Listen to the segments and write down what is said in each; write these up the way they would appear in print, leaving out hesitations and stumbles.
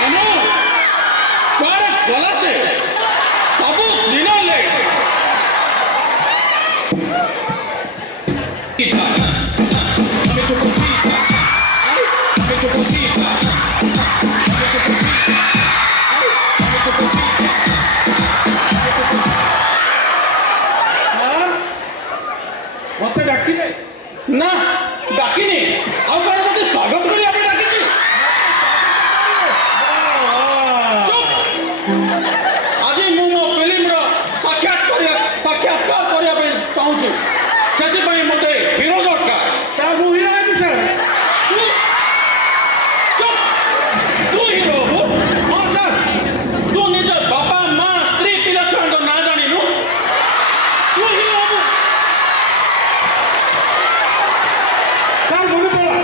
धनु कुआरे गला से सब दिन ले हमें तो खुशी हमें तो खुशी हमें तो खुशी हमें तो खुशी मत डाकिले ना डाकिनी आउ कौन तोते स्वागत करिया पे डाकिछि आज मु मो फिल्म रो साक्षात्कार करिया पे चाहूछि सेति पई मते हीरो दरकार साहब हीरो है सर तू हीरो हो हां सर तू निज बापा मां स्त्री पिला छंद ना जानिनु तू हीरो हो सर मने बोला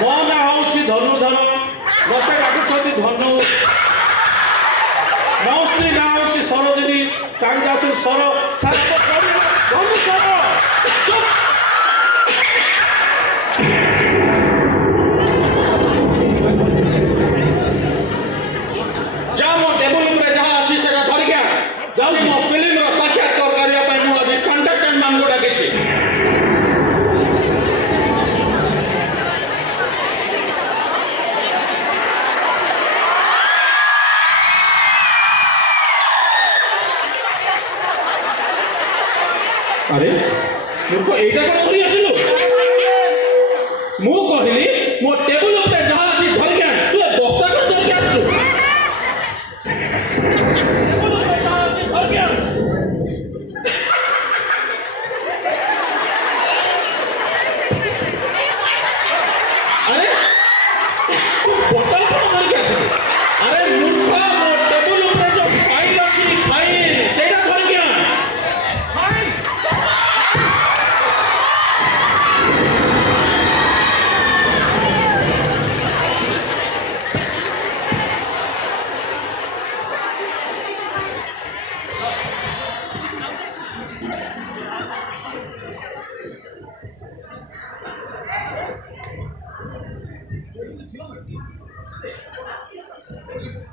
मो ना होछि धनुधर मते डाकुछथि धनु मौसरी ना होछि सरोजिनी कांदाचु सर सर धनु सर चुप जा मो टेबल ऊपर जहाँ अच्छी सेटा धर गया जाऊ मो फिल्म रो साक्षात्कार करिया पे मु आज कंटेस्टेंट मान को डाकिछि अरे मूर्ख एटा कोन करी आसिलु मु कहली मो टेबल ऊपर जहाँ अच्छी धर गया तू बस्ता कर धर के आछू टेबल ऊपर जहाँ अच्छी धर गया अरे तू बोतल कौन धर के आछू अरे मूर्ख मो टेबल ऊपर जो फाइल अछि फाइल सेटा धर गया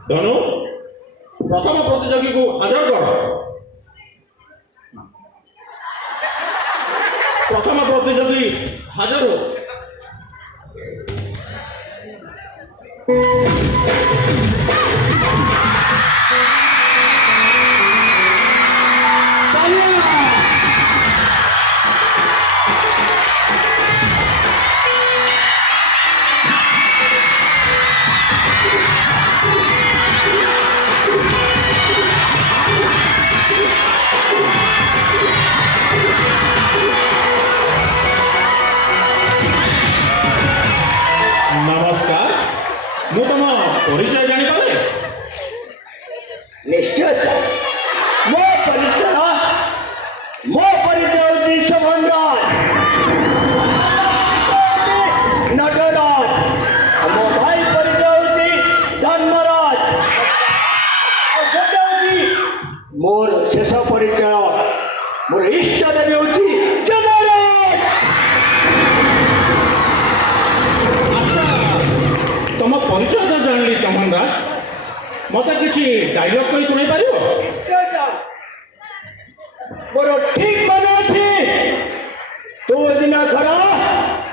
धनु प्रथम प्रतियोगी को हाजर कर प्रथम प्रतियोगी हाजर हो नमस्कार मु तुम परिचय जानी पारे निश्चय सर मो परिचय होची शोभनराज नटराज मो भाई परिचय होची धर्मराज मोर शेष परिचय मोर इष्ट देवी होची जमराज तुम परिचय तो जानली चमन राज मत किसी डायलॉग कही शुणी पार निश्चय सर मोर ठीक मन अच्छी तू दिन खरा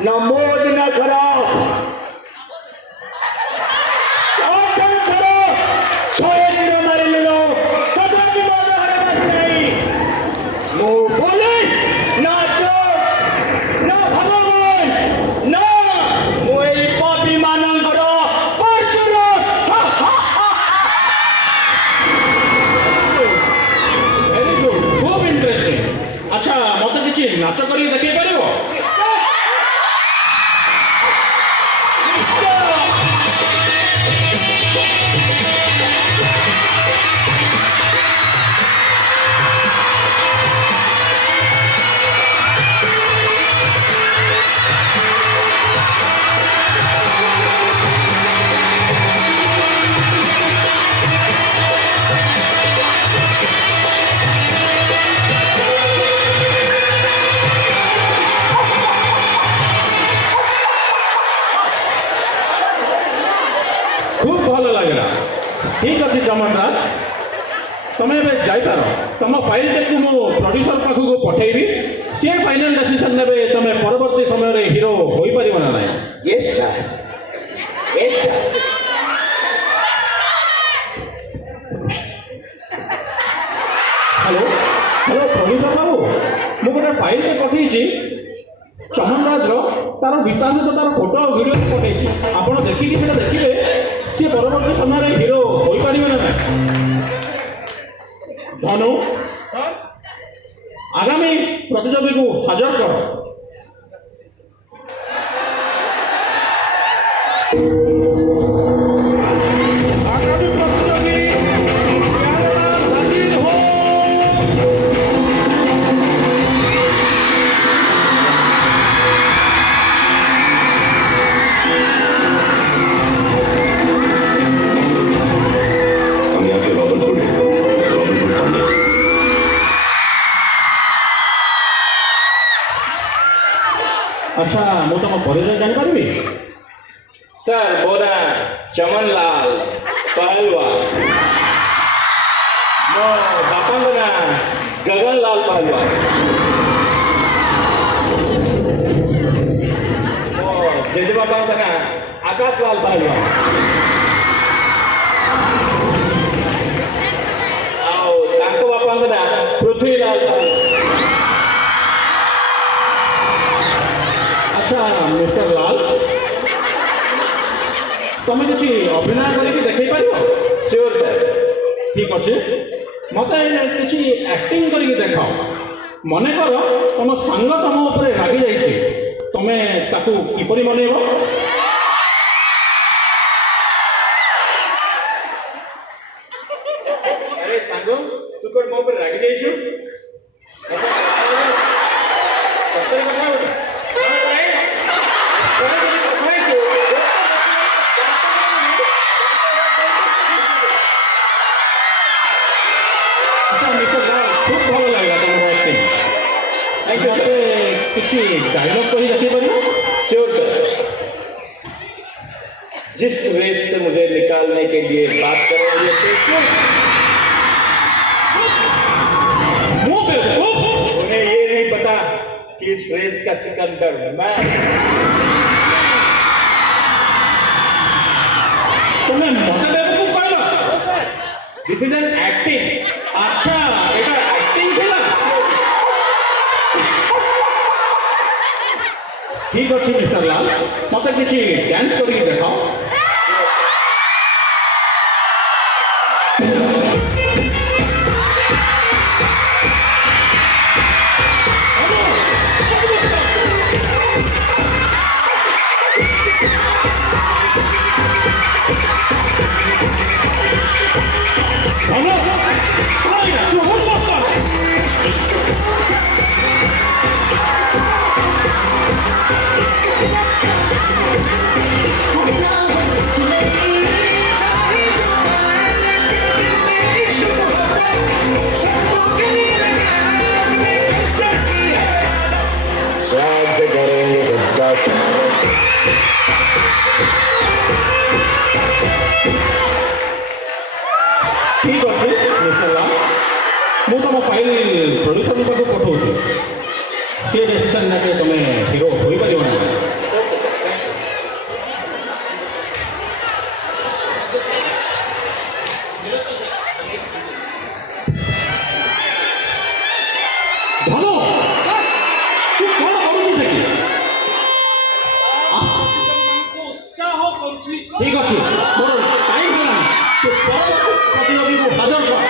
न मो दिन खरा अच्छा मत किसी नाच कर देखी पार ଭଲ ଲାଗିଲା ଠିକ୍ ଅଛି ଚମନ ରାଜ ତମେ ଏବେ ଯାଇପାର ତମ ଫାଇଲଟାକୁ ମୁଁ ପ୍ରଡ୍ୟୁସର ପାଖକୁ ପଠେଇବି ସିଏ ଫାଇନାଲ ଡିସିସନ ନେବେ ତମେ ପରବର୍ତ୍ତୀ ସମୟରେ ହିରୋ ହୋଇପାରିବ ନା ନାହିଁ yes sir yes sir hello hello producer ବାବୁ ମୁଁ ଗୋଟେ ଫାଇଲଟେ ପଠେଇଛି ଚମନ ରାଜର ତାର ଗୀତା ସହିତ ତାର ଫଟୋ ଆଉ ଭିଡ଼ିଓ ପଠେଇଛି ଆପଣ ଦେଖିକି ସେଇଟା ଦେଖିଲେ ସିଏ ପରବର୍ତ୍ତୀ ସମୟରେ ହିରୋ ହୋଇପାରିବେ ନା ନାହିଁ ଧନୁ ଆଗାମୀ ପ୍ରତିଯୋଗୀକୁ ହାଜର କର आगामी प्रतियोगी प्यारेलाल हाजिर हो हम यहाँ के रॉबर्टपुर थाने ଆଚ୍ଛା ମୁଁ ତମ ପରିଚୟ ଜାଣିପାରିବି सर बोरा चमनलाल पहलवान मो बापांग ना गगनलाल पहलवान मो जेजे बापांग ना आकाशलाल पहलवान आओ तांको बापांग ना पृथ्वीलाल पहलवान ଆଚ୍ଛା ମିଷ୍ଟର ଲାଲ ତମେ କିଛି ଅଭିନୟ କରିକି ଦେଖେଇ ପାରିବ श्योर सर ଠିକ୍ ଅଛି ମୋତେ କିଛି ଆକ୍ଟିଂ କରିକି ଦେଖାଅ ମନେକର ତମ ସାଙ୍ଗ ତମ ଉପରେ ରାଗି ଯାଇଛି ତମେ ତାକୁ କିପରି ମନେଇବ अरे सांगो तू कोण मो पर रागी जाइछु सत्तर କଥା ହଉଛୁ ଆଚ୍ଛା ମିଷ୍ଟର ଲାଲ ଖୁବ୍ ଭଲ ଲାଗିଲା ତମର ଆକ୍ଟିଂ ମୋତେ କିଛି ଡାଇଲଗ୍ କହି ଦେଖେଇ ପାରିବ श्योर सर जिस रेस से मुझे निकालने के लिए बात कर रहे हैं ମୁଁ ବେवकूफ उन्हें ये नहीं पता कि इस रेस का सिकंदर मैं ତମେ ମୋତେ ବେवकूफ କହିଲ दिस इज एन एक्टिंग ଆଚ୍ଛା ଏଇଟା ଆକ୍ଟିଂ ଥିଲା ଠିକ୍ ଅଛି ମିଷ୍ଟର ଲାଲ ମୋତେ କିଛି ଡ୍ୟାନ୍ସ କରିକି ଦେଖାଅ ଧନୁ, ଛାଡ଼ିଆ, ତୁ ବହୁତ ମସ୍ତ। स्वैग से करेंगे सबका ଠିକ୍ ଅଛି ମିଷ୍ଟର ଲାଲ ମୁଁ ତମ ଫାଇଲ୍ ପ୍ରଡ୍ୟୁସର ପାଖକୁ ପଠାଉଛି ସେ ଡିସିସନ୍ ନେବେ ତମେ ହିରୋ ହୋଇପାରିବ ନା ନାହିଁ। ଧନୁ, ତୁ କ'ଣ କରୁଛୁ ସେଠି? उत्साह କରୁଛି ଠିକ୍ ଅଛି ମୋର ଟାଇମ୍ ହେଲାଣି ତୁ ପରବର୍ତ୍ତୀ ପ୍ରତିଯୋଗୀକୁ ହାଜର କର।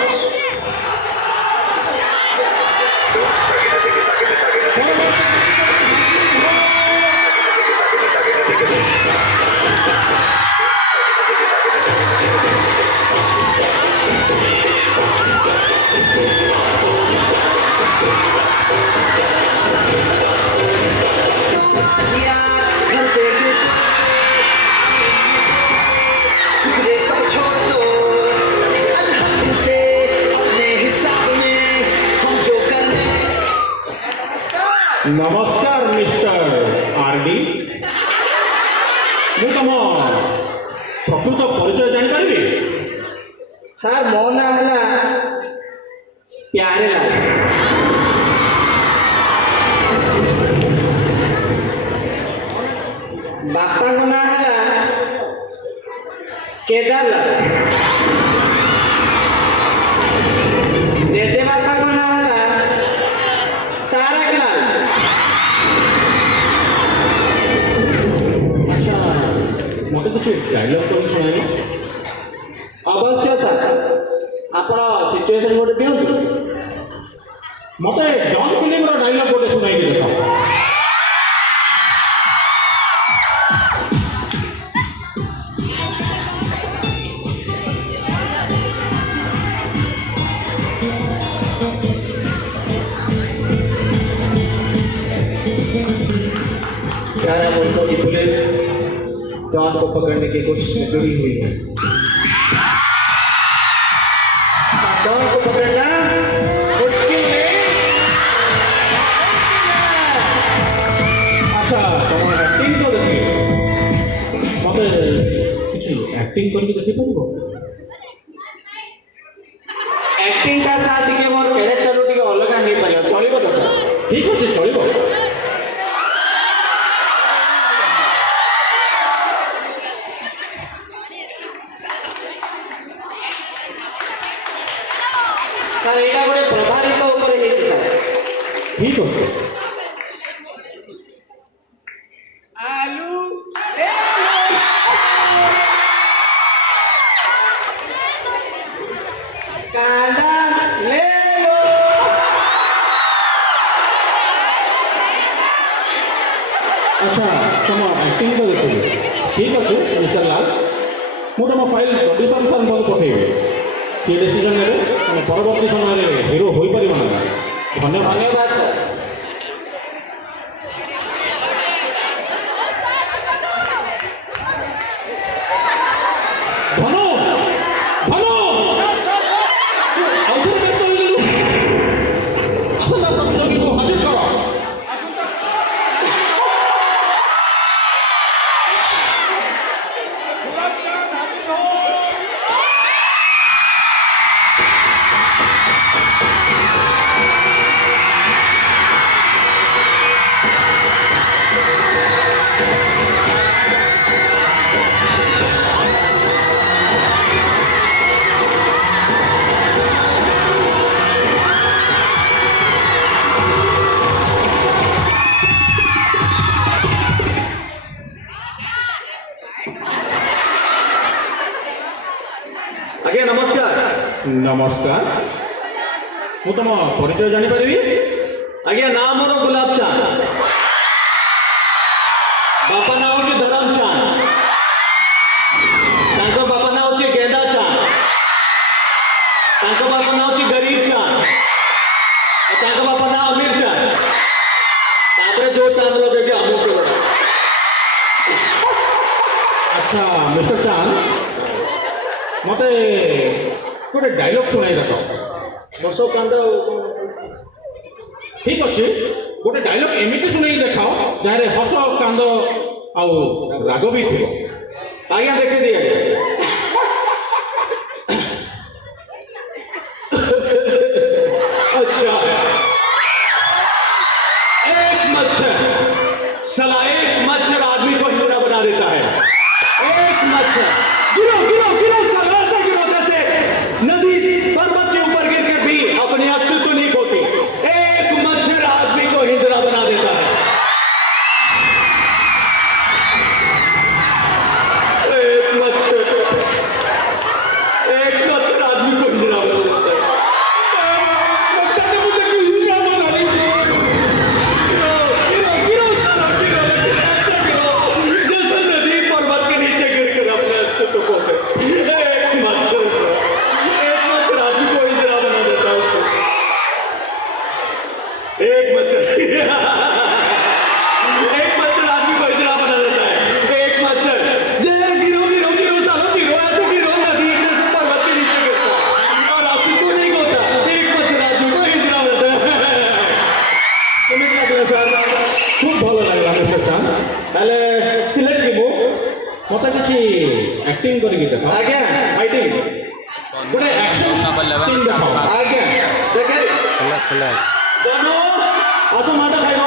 नमस्कार मिस्टर आरडी ମୁଁ ତମ ପ୍ରକୃତ ପରିଚୟ ଜାଣିପାରିବି ସାର୍ ମୋ ନାଁ ହେଲା ପ୍ୟାରେ ଲାଲ। ବାପାଙ୍କ ନାଁ ହେଲା କେଦାର ଲାଲ। ଜେଜେ ବାପାଙ୍କ ନାଁ ହେଲା ତାରକ ଲାଲ। ଆଚ୍ଛା ମୋତେ କିଛି ଡାଇଲଗ୍ କରି ଶୁଣାଇବ? ଅବଶ୍ୟ ସାର୍, ଆପଣ ସିଚୁଏସନ୍ ଗୋଟେ ଦିଅନ୍ତୁ। ମୋତେ ଡନ୍ ଫିଲ୍ମର ଡାଇଲଗ୍ ଗୋଟେ ଶୁଣାଇକି ଦେଖ। प्यारा मुल्कों की पुलिस डॉन को पकड़ने की कोशिश में जुड़ी हुई है। डॉन को पकड़ना मुश्किल है। ଆଚ୍ଛା ତମ ଆକ୍ଟିଂ ତ ଦେଖିବେ, ମୋତେ କିଛି ଆକ୍ଟିଂ କରିକି ଦେଖିପାରିବ? एक्टिंग का साथ टिके मोर कैरेक्टर टिके अलग नहीं पारियो, चलिबो तो सर? ଠିକ୍ ଅଛି ଚଳିବ। सर एटा गोटे प्रभावित ऊपर हेछि सर। ଠିକ୍ ଅଛି। आलू कांदा ले लो। ଆଚ୍ଛା ତମ ଆକ୍ଟିଂ ତ ଦେଖିବି, ଠିକ୍ ଅଛି ମିଷ୍ଟର ଲାଲ, ମୁଁ ତମ ଫାଇଲ୍ ପ୍ରଡ୍ୟୁସର ସାର୍ଙ୍କୁ ପଠାଇବି। ସିଏ ଡିସିଜନ୍ ନେବେ ତମେ ପରବର୍ତ୍ତୀ ସମୟରେ ହିରୋ ହୋଇପାରିବ ନା। ଧନ୍ୟବାଦ। धन्यवाद सर। ଧନୁ ଧନୁ ଆଉଥରେ ବ୍ୟସ୍ତ ହୋଇଗଲୁ। ଆସନ୍ତା ପ୍ରତିଯୋଗୀକୁ ହାଜିର କର। आज्ञा नमस्कार। ନମସ୍କାର, ମୁଁ ତମ ପରିଚୟ ଜାଣିପାରିବି? आज्ञा नाम मोर गुलाब चांद, बापा ना होची धरम चांद, तांको बापा ना होची गेंदा चांद, तांको बापा ना होची गरीब चांद, और तांको बापा ना अमीर चांद। तापरे जो चांद लगे के अमुक के बड़ा। ଆଚ୍ଛା ମିଷ୍ଟର ଚାନ୍ଦ, ମୋତେ ଗୋଟେ ଡାଇଲଗ୍ ଶୁଣାଇ ଦେଖ। बसो कांदा ଠିକ୍ ଅଛି, ଗୋଟେ ଡାଇଲଗ୍ ଏମିତି ଶୁଣେଇ ଦେଖାଅ ଯାହାରେ ହସ କାନ୍ଦ ଆଉ ରାଗ ବି ଥିବ। आज्ञा देखे दिए। अच्छा, एक मच्छर साला, एक मच्छर आदमी को हिंदुरा बना देता है। एक मच्छर गिरो गिरो गिरो साला, ऐसे गिरो जैसे नदी पर्वत के ऊपर गिर के भी अपने अस्तित्व को नहीं खोती। एक मच्छर आदमी को हिंदुरा बना देता है। एक मच्छर आदमी को हिंदुरा बना देता है। मच्छर ने मुझे क्यों हिंदुरा बना दी? गिरो गिरो साला, गिरो अच्छा गिरो, जैसे नदी पर्वत के नीचे गिर कर अपने अस्तित्व को खोते। एक मच्छर आदमी को हिंदुरा बना देता है। एक मच्छर आदमी को हिजड़ा बना देता है। एक मच्छर जय गिरो गिरो गिरो सालो, गिरो ऐसे गिरो नदी जैसे पर्वत के नीचे गिरता है और आपको तो नहीं होता। एक मच्छर आदमी को हिजड़ा बनाता है। କେମିତି ଲାଗିଲା ସାର୍? ଖୁବ୍ ଭଲ ଲାଗିଲା ମିଷ୍ଟର ଚାନ୍ଦ। ତାହେଲେ ସିଲେକ୍ଟ ଯିବୁ, ମୋତେ କିଛି ଆକ୍ଟିଂ କରିକି ଦେଖ। आज्ञा फाइटिंग। ଗୋଟେ action scene ଦେଖାଅ। आज्ञा देखे दोनों आसो माटा खाइबो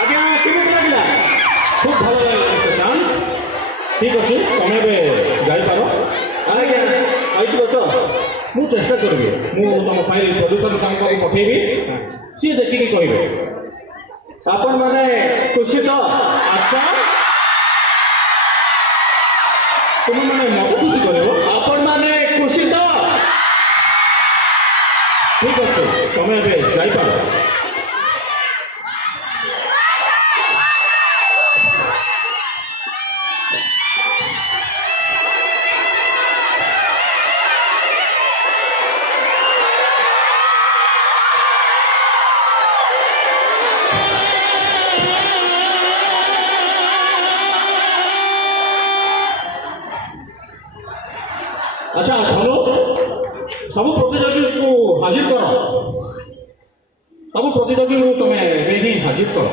आज्ञा केମିତି ଲାଗିଲା খুব ভালো লাগলো সুশান্ত। ঠিক ଅଛି ତମେ ଏବେ ଯାଇପାର। आज्ञा आइतबो तो ମୁଁ ଚେଷ୍ଟା କରିବି, ମୁଁ ତମ ଫାଇଲ୍ ପ୍ରଡ୍ୟୁସର ତାଙ୍କୁ ପଠେଇବି, ସିଏ ଦେଖିକି କହିବେ। आपण माने खुशी तो ଆଚ୍ଛା ତୁମେମାନେ ମୋତେ ଖୁସି କରିବ। आपण माने खुशी तो ଠିକ୍ ଅଛି ତମେ ଏବେ ଯାଇପାର। अच्छा धनु सब प्रतियोगी को हाजिर कर, सब प्रतियोगी को तुम्हें ही हाजिर कर।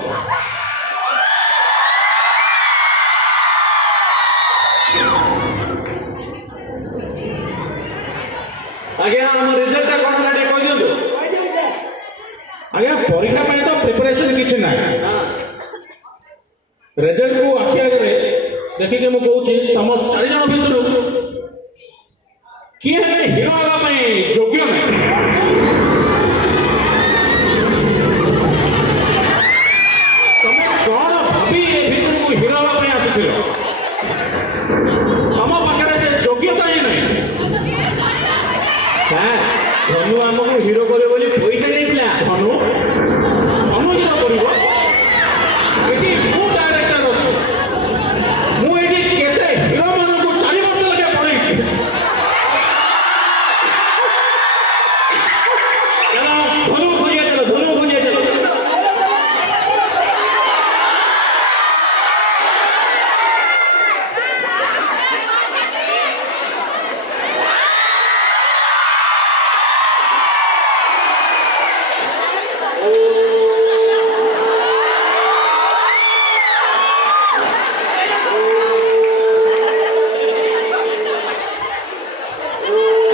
आज्ञा हम रिजल्ट कोन लाडे कह दियो आज्ञा परीक्षा में तो प्रिपरेशन किसी ना रिजल्ट को आखि आगे देखिए मुझे कहूँ तुम 4 जन भितर किए हिरो आगा योग्य नहीं तुम्हें कौन भाभी ये भितर को हिरो आगा आसी तुम पाखे से योग्यता ही नहीं। धनु आमको हिरो करे बोली पैसा देइथिला धनु धनु हिरो करिवो एटी मु डायरेक्टर अछि, मु एटी केते हिरो मानन को 4 वर्ष लगे पढैछि। चलो धनु खोजिया चलो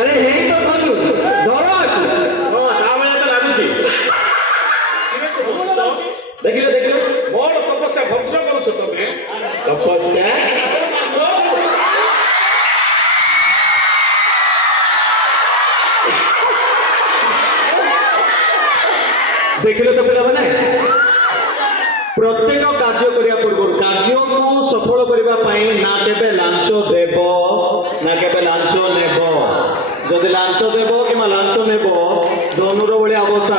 अरे हे तो बंधु डरो अछि हां सामने तो लागुची देखिलो ମୋର ତପସ୍ୟା ଭଦ୍ର କରୁଛ ତମେ। तपस्या देखिलो तो पिला माने प्रत्येक कार्य करिया पूर्व कार्य को सफल करबा पई ना केबे लांच देब ना केबे लांच नेब जदि लांच देब कि लांच नेब धनुर भली अवस्था